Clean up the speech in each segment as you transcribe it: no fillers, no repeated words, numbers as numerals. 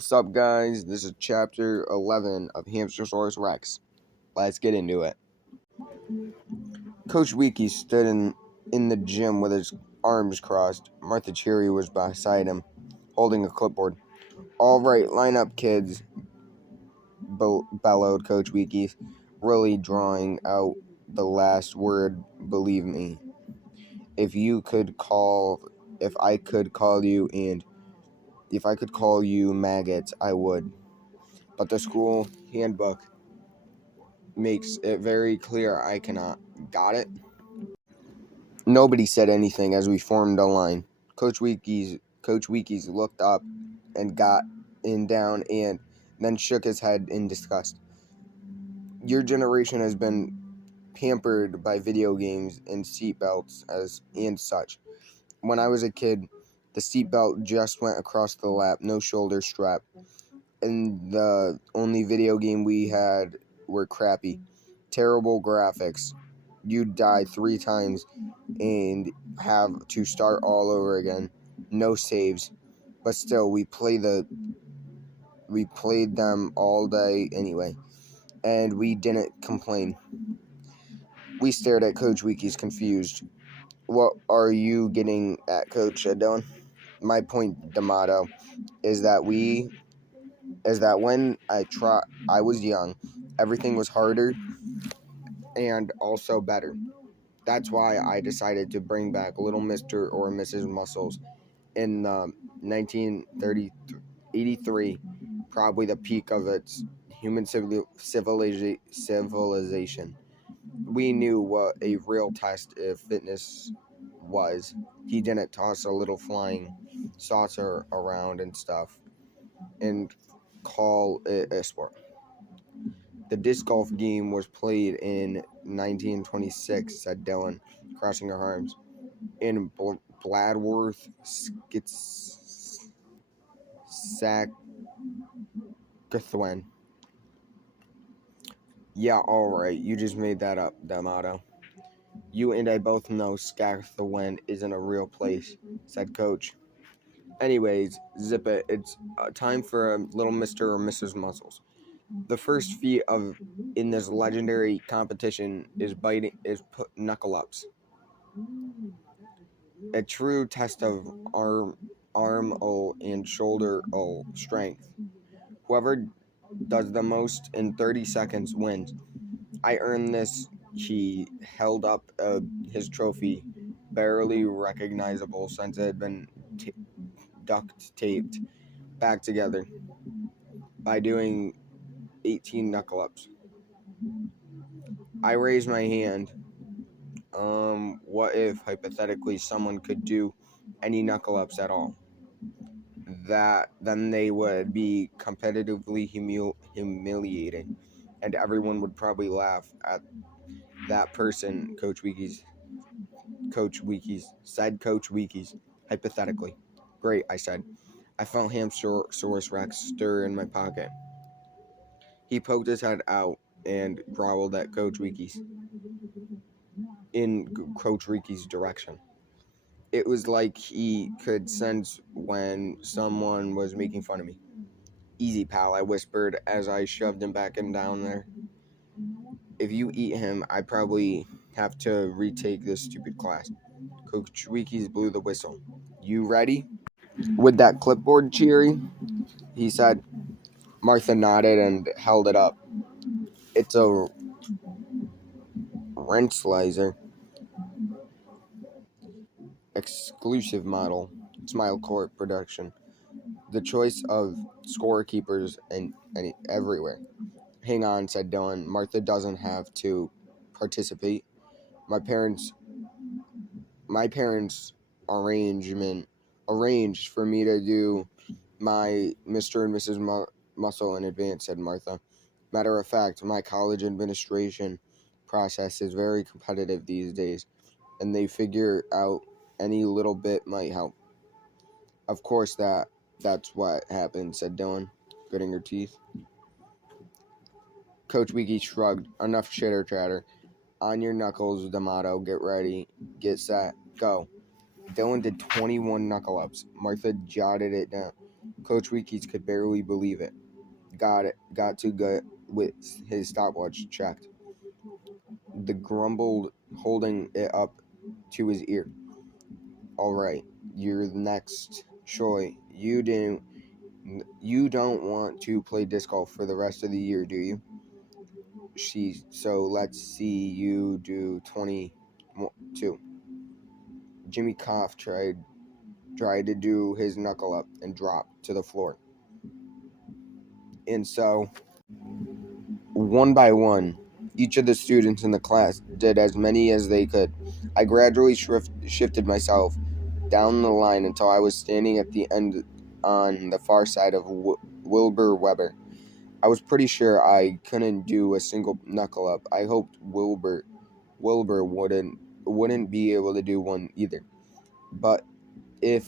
What's up, guys? This is chapter 11 of Hamster-Saurus Rex. Let's get into it. Coach Wiki stood in the gym with his arms crossed. Martha Cherry was beside him, holding a clipboard. "All right, line up, kids," bellowed Coach Wiki, really drawing out the last word. "Believe me, if I could call you maggots, I would. But the school handbook makes it very clear I cannot. Got it?" Nobody said anything as we formed a line. Coach Weekies looked up and got down and then shook his head in disgust. "Your generation has been pampered by video games and seatbelts and such. When I was a kid, the seatbelt just went across the lap, no shoulder strap. And the only video game we had were crappy, terrible graphics. You'd die 3 times and have to start all over again. No saves. But still, we played them all day anyway, and we didn't complain." We stared at Coach Wiki's confused. "What are you getting at, Coach?" said Dylan. "My point, D'Amato, is that when I was young, everything was harder and also better. That's why I decided to bring back Little Mr. or Mrs. Muscles in 1983, probably the peak of its human civilization. We knew what a real test of fitness was. He didn't toss a little flying saucer around and stuff and call it a sport. The disc golf game was played in 1926, said Dylan, crossing her arms. "In Bladworth, Saskatchewan." "Yeah, all right. You just made that up, D'Amato. You and I both know Saskatchewan isn't a real place," said Coach. "Anyways, zip it. It's time for Little Mr. or Mrs. Muscles. The first feat in this legendary competition is knuckle-ups. A true test of arm and shoulder strength. Whoever does the most in 30 seconds wins. I earned this." He held up his trophy, barely recognizable since it had been duct taped back together, by doing 18 knuckle-ups. I raised my hand. What if, hypothetically, someone could do any knuckle-ups at all? Then they would be competitively humiliating, and everyone would probably laugh at that person, said Coach Wikies, hypothetically. "Great," I said. I felt Hamster-Saurus Rex stir in my pocket. He poked his head out and growled at Coach Wikies in Coach Wiki's direction. It was like he could sense when someone was making fun of me. "Easy, pal," I whispered as I shoved him back and down there. "If you eat him, I probably have to retake this stupid class." Coach Wikies blew the whistle. "You ready?" "With that clipboard, Cheery?" he said. Martha nodded and held it up. "It's a Rensselaer exclusive model, Smile Corp production. The choice of scorekeepers and everywhere." "Hang on," said Dylan. "Martha doesn't have to participate. My parents arranged for me to do my Mr. and Mrs. Muscle in advance," said Martha. "Matter of fact, my college administration process is very competitive these days, and they figure out any little bit might help." "Of course that's what happened," said Dylan, gritting her teeth. Coach Wiki shrugged. "Enough chitter chatter. On your knuckles, D'Amato. Get ready. Get set. Go." Dylan did 21 knuckle-ups. Martha jotted it down. Coach Weekes could barely believe it. Got to get with his stopwatch checked. The grumbled, holding it up to his ear. All right, you're next, Troy. You don't want to play disc golf for the rest of the year, do you? So let's see you do 22. Jimmy coughed, tried to do his knuckle up and dropped to the floor. And so, one by one, each of the students in the class did as many as they could. I gradually shifted myself down the line until I was standing at the end on the far side of Wilbur Weber. I was pretty sure I couldn't do a single knuckle up. I hoped Wilbur wouldn't be able to do one either. But if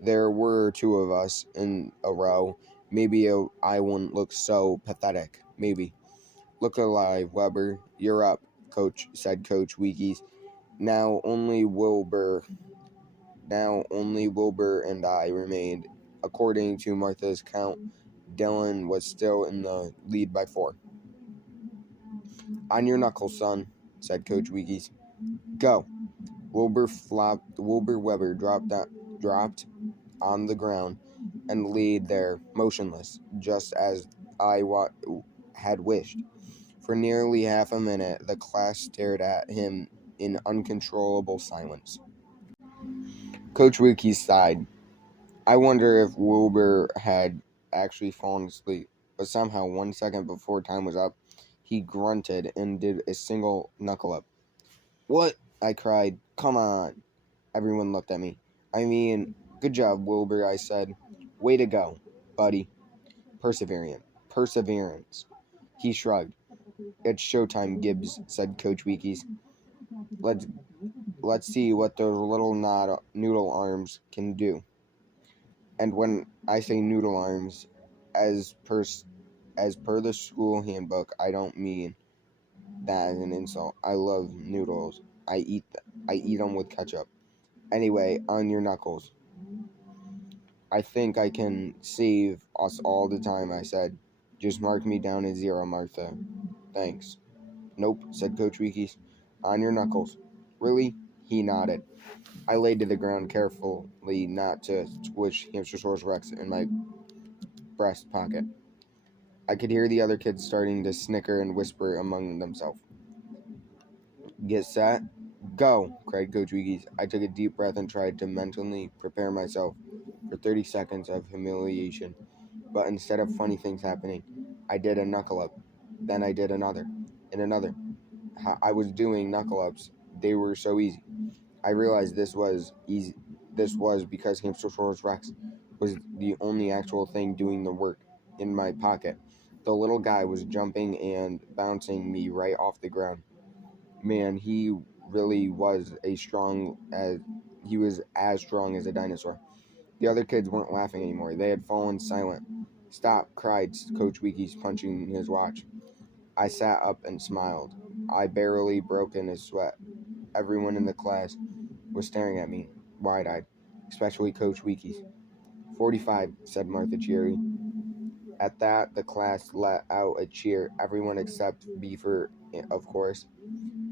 there were two of us in a row, maybe I wouldn't look so pathetic. Maybe. Look alive, Weber. You're up, said Coach Weekes. Now only Wilbur and I remained. According to Martha's count, Dylan was still in the lead by 4. On your knuckles, son, said Coach Weekes. Go. Wilbur Weber dropped on the ground and laid there motionless, just as I had wished. For nearly half a minute, the class stared at him in uncontrollable silence. Coach Weekes sighed. I wonder if Wilbur had actually fallen asleep, but somehow 1 second before time was up, he grunted and did a single knuckle up. What? I cried. Come on. Everyone looked at me. I mean, good job, Wilbur, I said. Way to go, buddy. Perseverance. He shrugged. It's showtime, Gibbs, said Coach Weekes. Let's see what those little noodle arms can do. And when I say noodle arms, as per the school handbook, I don't mean that as an insult. I love noodles. I eat them with ketchup. Anyway, on your knuckles. I think I can save us all the time, I said. Just mark me down as 0, Martha. Thanks. Nope, said Coach Weekes. On your knuckles. Really? He nodded. I laid to the ground carefully not to squish Hamster-Saurus Rex in my breast pocket. I could hear the other kids starting to snicker and whisper among themselves. Get set. Go, cried Coach Weekes. I took a deep breath and tried to mentally prepare myself for 30 seconds of humiliation. But instead of funny things happening, I did a knuckle up. Then I did another and another. I was doing knuckle ups. They were so easy. I realized this was easy. This was because Hamster-Saurus Rex was the only actual thing doing the work in my pocket. The little guy was jumping and bouncing me right off the ground. Man, he really was as strong as a dinosaur. The other kids weren't laughing anymore. They had fallen silent. Stop, cried Coach Weekes, punching his watch. I sat up and smiled. I barely broke in a sweat. Everyone in the class was staring at me, wide-eyed, especially Coach Weekes. 45, said Martha cheery. At that, the class let out a cheer, everyone except Beaver, of course.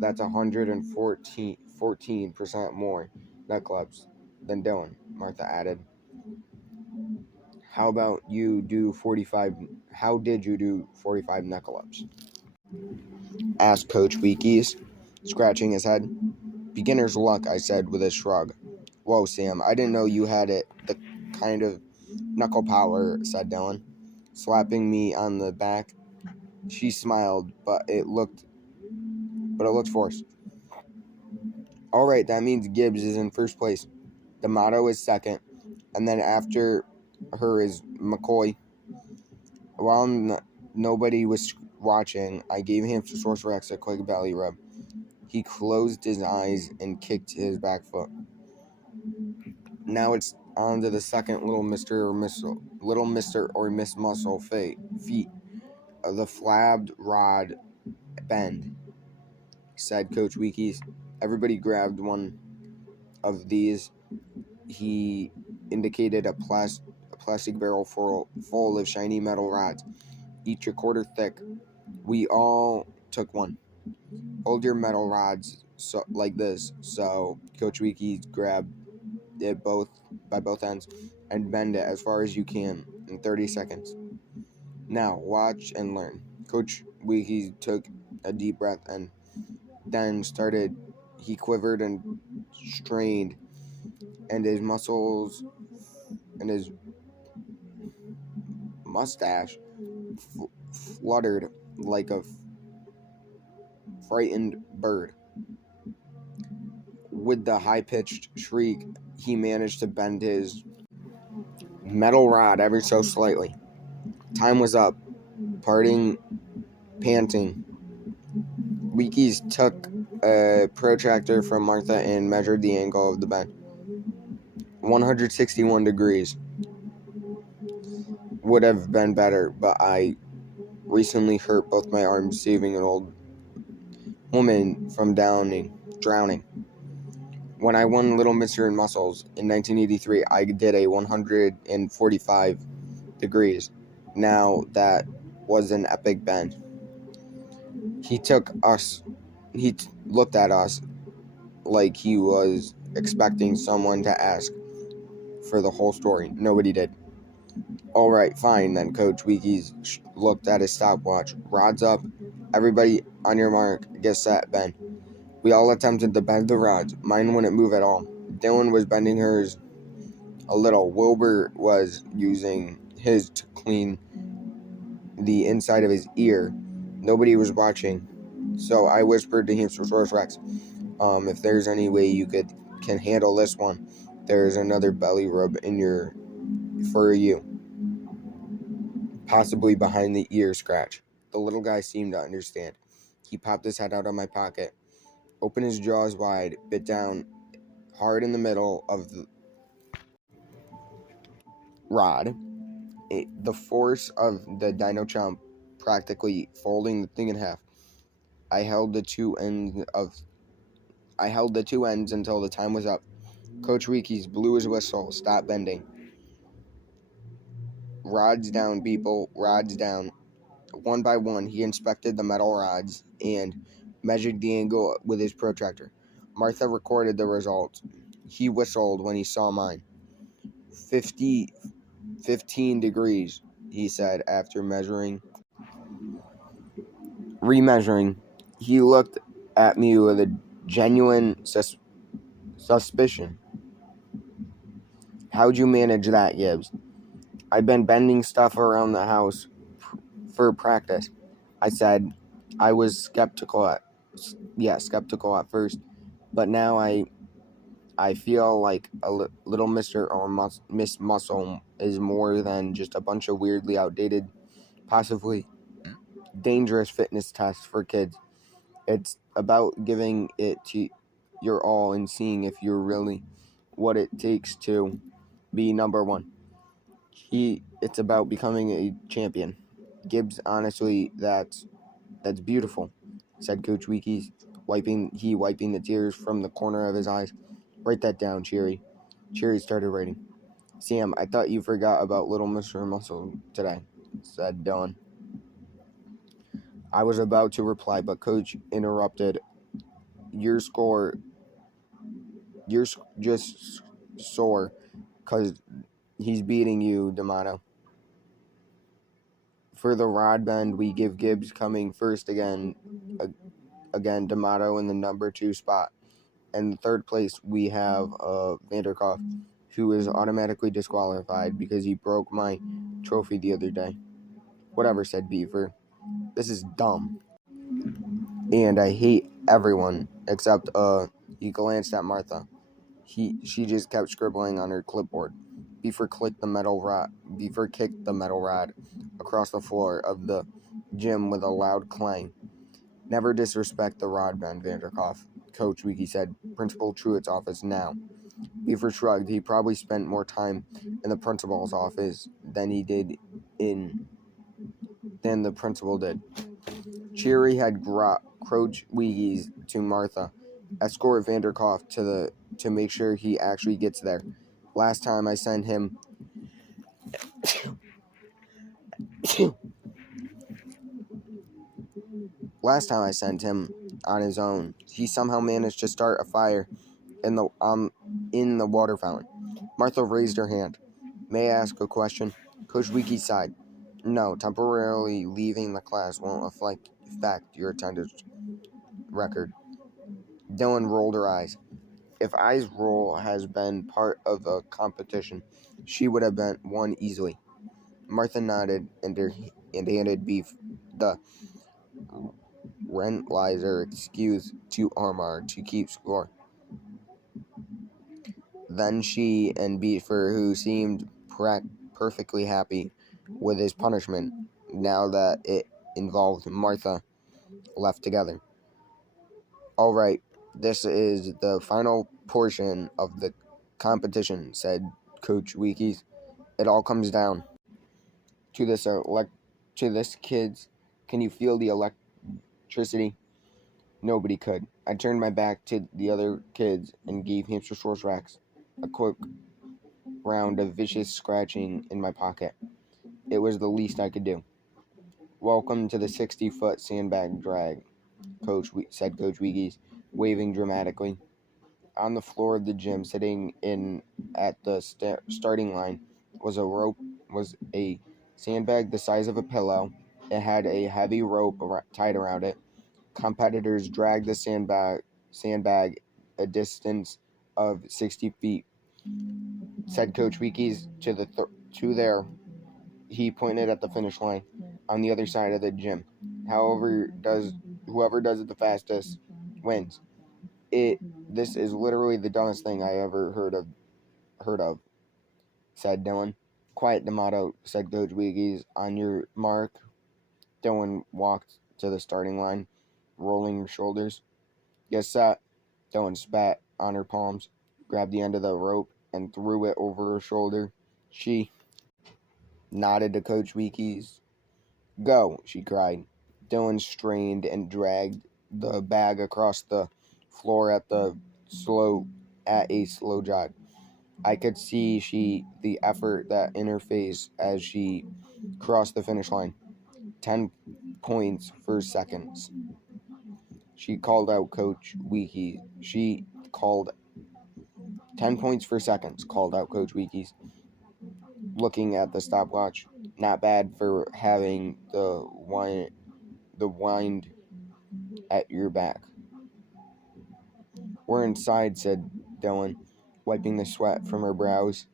That's 114% more nightclubs than Dylan, Martha added. How did you do 45 knuckle-ups? Asked Coach Weekes, scratching his head. Beginner's luck, I said with a shrug. Whoa, Sam, I didn't know you had the kind of knuckle power, said Dylan, slapping me on the back. She smiled, but it looked forced. All right, that means Gibbs is in first place. D'Amato is second, and then after her is McCoy. While nobody was watching, I gave Hamster-Saurus Rex a quick belly rub. He closed his eyes and kicked his back foot. Now it's on to the second little Mr. or Miss Muscle feet. The flabbed rod bend, said Coach Weekes. Everybody grabbed one of these. He indicated a plastic barrel full of shiny metal rods, each a quarter thick. We all took one. Hold your metal rods like this. So Coach Wiki grabbed it by both ends and bend it as far as you can in 30 seconds. Now watch and learn. Coach Wiki took a deep breath and then started. He quivered and strained, and his muscles and his mustache fluttered like a frightened bird. With the high-pitched shriek, he managed to bend his metal rod ever so slightly. Time was up. Panting. Wikis took a protractor from Martha and measured the angle of the bend. 161 degrees. Would have been better, but I recently hurt both my arms saving an old woman from drowning. When I won Little Mister in Muscles in 1983, I did a 145 degrees. Now that was an epic bend. He looked at us like he was expecting someone to ask for the whole story. Nobody did. All right, fine then, Coach Wikis looked at his stopwatch. Rods up. Everybody on your mark. Get set, bend. We all attempted to bend the rods. Mine wouldn't move at all. Dylan was bending hers a little. Wilbur was using his to clean the inside of his ear. Nobody was watching. So I whispered to Hamster-Saurus Rex, if there's any way you can handle this one, there's another belly rub for you. Possibly behind the ear scratch. The little guy seemed to understand. He popped his head out of my pocket, opened his jaws wide, bit down hard in the middle of the rod. The force of the dino chomp practically folding the thing in half. I held the two ends until the time was up. Coach Wikis blew his whistle. Stop bending. Rods down, people. Rods down. One by one, he inspected the metal rods and measured the angle with his protractor. Martha recorded the results. He whistled when he saw mine. 15 degrees, he said after remeasuring. He looked at me with a genuine suspicion. How'd you manage that, Gibbs? I've been bending stuff around the house for practice. I said. I was skeptical at first, but now I feel like Little Mister or Miss Muscle is more than just a bunch of weirdly outdated, possibly dangerous fitness tests for kids. It's about giving it to your all and seeing if you're really what it takes to be number one. It's about becoming a champion. Gibbs, honestly, that's beautiful, said Coach Wikis, wiping the tears from the corner of his eyes. Write that down, Cheery. Cheery started writing. Sam, I thought you forgot about Little Mr. Muscle today, said Dylan. I was about to reply, but Coach interrupted. You're just sore because he's beating you, D'Amato. For the rod bend, we give Gibbs coming first again, D'Amato in the number 2 spot. And in third place, we have Vanderkoff, who is automatically disqualified because he broke my trophy the other day. Whatever, said Beaver. This is dumb. And I hate everyone except, he glanced at Martha. She just kept scribbling on her clipboard. Beaver kicked the metal rod across the floor of the gym with a loud clang. Never disrespect the rod bend, Vanderkoff, Coach Wiki said. Principal Truitt's office now. Beaver shrugged. He probably spent more time in the principal's office than the principal did. Cheery had Coach Wiki's to Martha. Escort Vanderkoff to make sure he actually gets there. Last time I sent him Last time I sent him on his own, he somehow managed to start a fire in the water fountain. Martha raised her hand. May I ask a question? Coach Wiki sighed. No, temporarily leaving the class won't affect your attendance record. Dylan rolled her eyes. If I's role has been part of a competition, she would have been won easily. Martha nodded and handed Beef the Rentlizer excuse to Armar to keep score. Then she and Beaver, who seemed perfectly happy with his punishment now that it involved Martha, left together. All right, this is the final portion of the competition, said Coach Weekies. It all comes down to this, kids. Can you feel the electricity? Nobody could. I turned my back to the other kids and gave Hamster-Saurus Rex a quick round of vicious scratching in my pocket. It was the least I could do. Welcome to the 60-foot sandbag drag, said Coach Weegies, waving dramatically. On the floor of the gym, sitting in at the starting line, was a sandbag the size of a pillow. It had a heavy rope tied around it. Competitors dragged the sandbag a distance of 60 feet, said Coach Weekies to there. He pointed at the finish line on the other side of the gym. Whoever does it the fastest wins. This is literally the dumbest thing I ever heard of, said Dylan. Quiet, D'Amato, said Coach Weegies. On your mark. Dylan walked to the starting line, rolling her shoulders. Get set. Dylan spat on her palms, grabbed the end of the rope, and threw it over her shoulder. She nodded to Coach Weekies. Go, she cried. Dylan strained and dragged the bag across the floor at a slow jog. I could see the effort that in her face as she crossed the finish line. 10 points for seconds. She called out Coach Weekies. She called 10 points for seconds, called out Coach Weekies, looking at the stopwatch. Not bad for having the wind at your back. We're inside, said Dylan, wiping the sweat from her brows.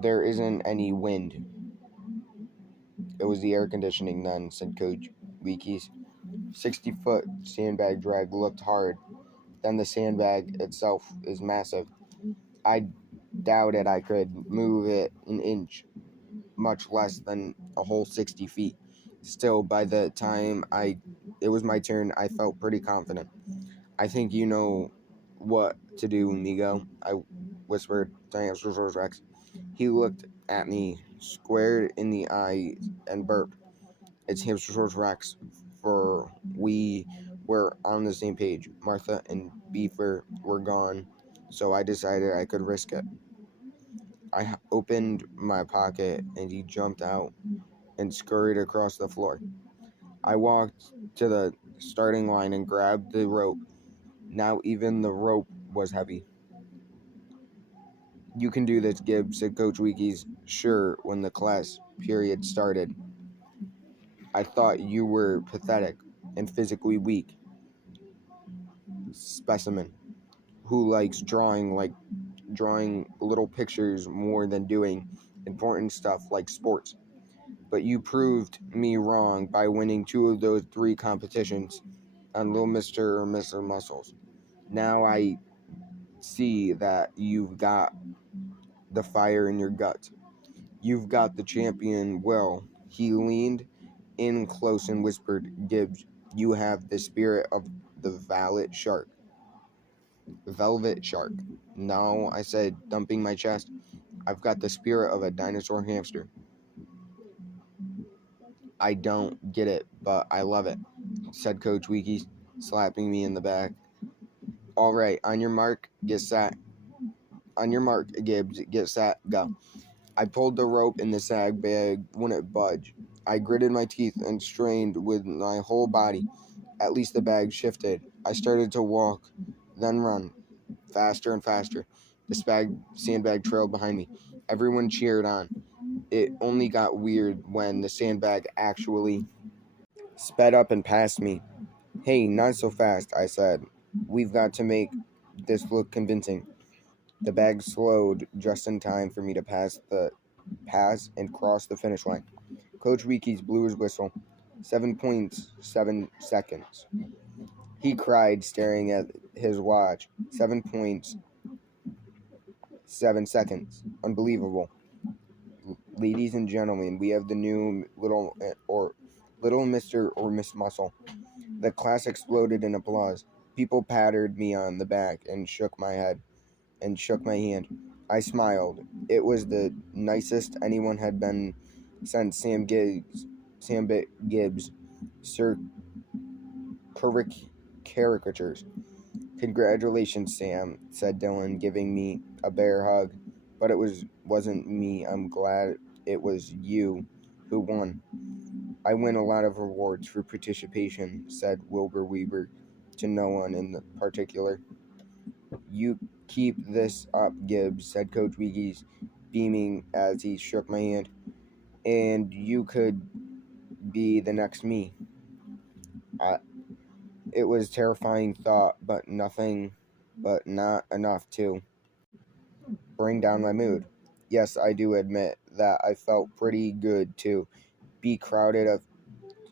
There isn't any wind. It was the air conditioning then, said Coach Weekies. 60-foot sandbag drag looked hard. Then the sandbag itself is massive. I doubted I could move it an inch, much less than a whole 60 feet. Still, by the time it was my turn, I felt pretty confident. I think you know what to do, Migo, I whispered to Hamster-Saurus Rex. He looked at me, squared in the eye, and burped. It's Hamster-Saurus Rex, for we were on the same page. Martha and Beaver were gone, so I decided I could risk it. I opened my pocket, and he jumped out and scurried across the floor. I walked to the starting line and grabbed the rope. Now even the rope was heavy. You can do this, Gibbs, said Coach Weekies. Sure, when the class period started. I thought you were pathetic and physically weak. Specimen. Who likes drawing little pictures more than doing important stuff like sports. But you proved me wrong by winning 2 of those 3 competitions on Little Mr. or Mr. Muscles. Now I see that you've got the fire in your gut. You've got the champion will. He leaned in close and whispered, Gibbs, you have the spirit of the velvet shark. No, I said, dumping my chest. I've got the spirit of a dinosaur hamster. I don't get it, but I love it, said Coach Weekies, slapping me in the back. All right, on your mark, get set. On your mark, Gibbs, get set, go. I pulled the rope in the sag bag wouldn't budge. I gritted my teeth and strained with my whole body. At least the bag shifted. I started to walk, then run, faster and faster. The sandbag trailed behind me. Everyone cheered on. It only got weird when the sandbag actually sped up and passed me. "Hey, not so fast," I said. "We've got to make this look convincing." The bag slowed just in time for me to pass and cross the finish line. Coach Weekes blew his whistle. 7.7 seconds. He cried, staring at his watch. 7.7 seconds. Unbelievable. Ladies and gentlemen, we have the new little Mr. or Miss Muscle. The class exploded in applause. People patted me on the back and shook my hand. I smiled. It was the nicest anyone had been since Sam Gibbs, Sir Caricatures. "Congratulations, Sam," said Dylan, giving me a bear hug. "But it wasn't me. I'm glad it was you who won." "I win a lot of rewards for participation," said Wilbur Weber, to no one in particular. "You keep this up, Gibbs," said Coach Weekes, beaming as he shook my hand. "And you could be the next me." It was a terrifying thought, but not enough to bring down my mood. Yes, I do admit that I felt pretty good to be crowded up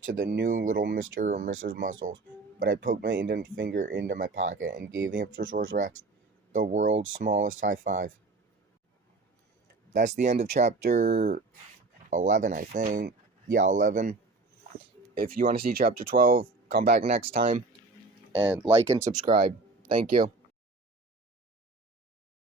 to the new little Mr. or Mrs. Muscles, but I poked my index finger into my pocket and gave Hamster-Saurus Rex the world's smallest high five. That's the end of chapter 11, I think. Yeah, 11. If you want to see chapter 12, come back next time and like and subscribe. Thank you.